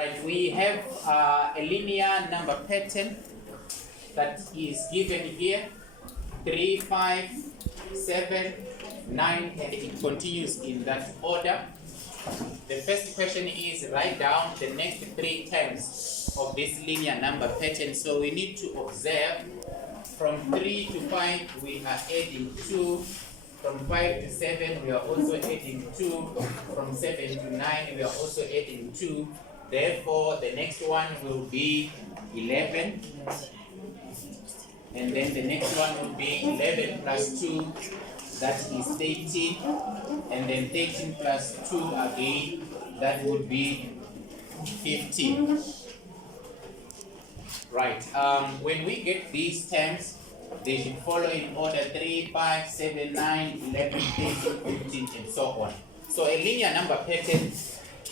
Right, we have a linear number pattern that is given here 3, 5, 7, 9, and it continues in that order. The first question is write down the next 3 terms of this linear number pattern. So we need to observe from 3 to 5 we are adding 2. From 5 to 7 we are also adding 2. From 7 to 9 we are also adding 2. Therefore, the next one will be 11. And then the next one will be 11 plus 2, that is 13. And then 13 plus 2 again, that would be 15. Right, when we get these terms, they should follow in order 3, 5, 7, 9, 11, 13, 15, and so on. So a linear number pattern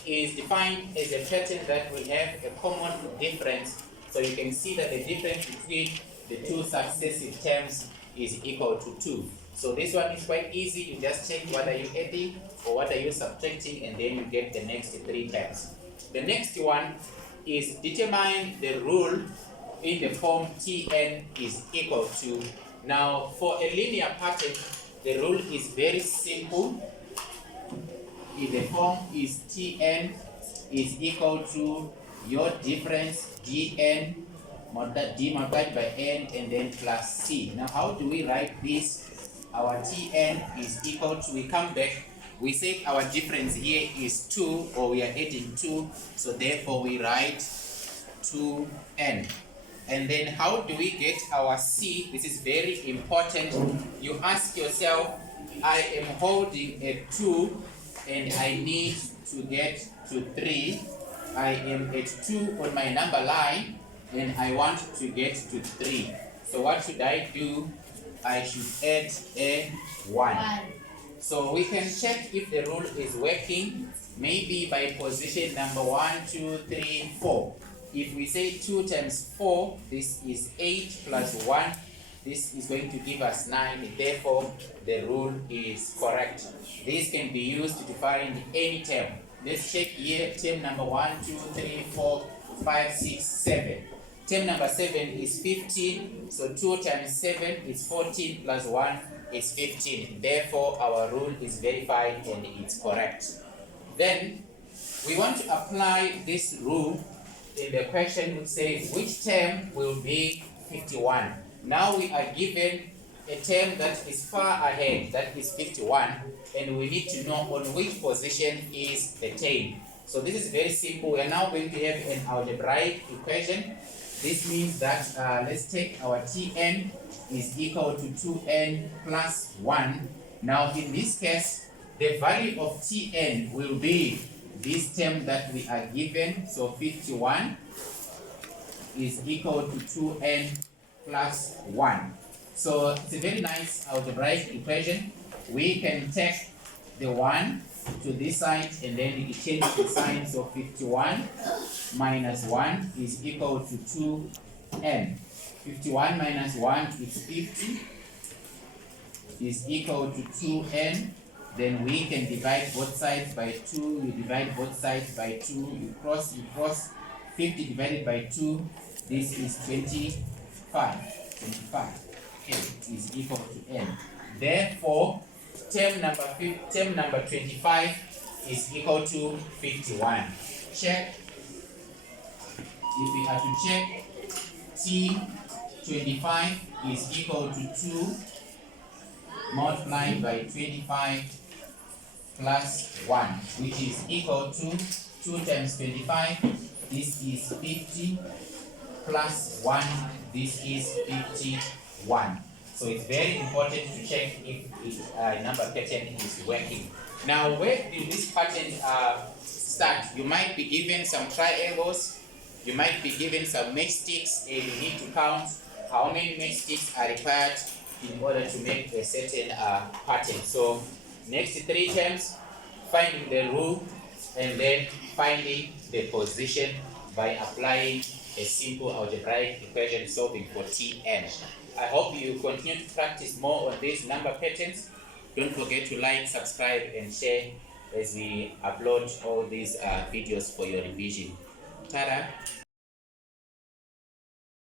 is defined as a pattern that will have a common difference. So you can see that the difference between the 2 successive terms is equal to 2. So this one is quite easy. You just check what are you adding or what are you subtracting, and then you get the next 3 terms. The next one is determine the rule in the form Tn is equal to. Now for a linear pattern, the rule is very simple. If the form is Tn is equal to your difference Dn d multiplied by n and then plus c. Now how do we write this? Our Tn is equal to, we come back, we say our difference here is 2, or we are adding 2, so therefore we write 2n. And then how do we get our c? This is very important. You ask yourself, I am holding a 2 and I need to get to 3. I am at 2 on my number line and I want to get to 3. So what should I do? I should add a 1. So we can check if the rule is working, maybe by position number 1, 2, 3, 4. If we say 2 times 4, this is 8 plus 1. This is going to give us 9, therefore the rule is correct. This can be used to find any term. Let's check here, term number 1, 2, 3, 4, 5, 6, 7. Term number 7 is 15, so 2 times 7 is 14 plus 1 is 15. Therefore our rule is verified and it's correct. Then we want to apply this rule in the question which says which term will be 51. Now we are given a term that is far ahead, that is 51, and we need to know on which position is the term. So this is very simple. We are now going to have an algebraic equation. This means that let's take our Tn is equal to 2n plus 1. Now in this case, the value of Tn will be this term that we are given. So 51 is equal to 2n plus 1. So it's a very nice algebraic equation. We can take the 1 to this side and then it changes the sign. So 51 minus 1 is equal to 2n. 51 minus 1 is 50 is equal to 2n. Then we can divide both sides by 2. You divide both sides by 2. You cross. 50 divided by 2. This is 25. 25. Okay, is equal to n. Therefore, term number 25 is equal to 51. Check. If we are to check, T25 is equal to 2 multiplied by 25 plus 1, which is equal to 2 times 25. This is 50 plus 1. This is 51. So it's very important to check if number pattern is working. Now, where did this pattern start? You might be given some triangles. You might be given some matchsticks, and you need to count how many matchsticks are required in order to make a certain pattern. So next 3 terms, finding the rule and then finding the position by applying a simple algebraic equation solving for Tn. I hope you continue to practice more on these number patterns. Don't forget to like, subscribe and share as we upload all these videos for your revision. pattern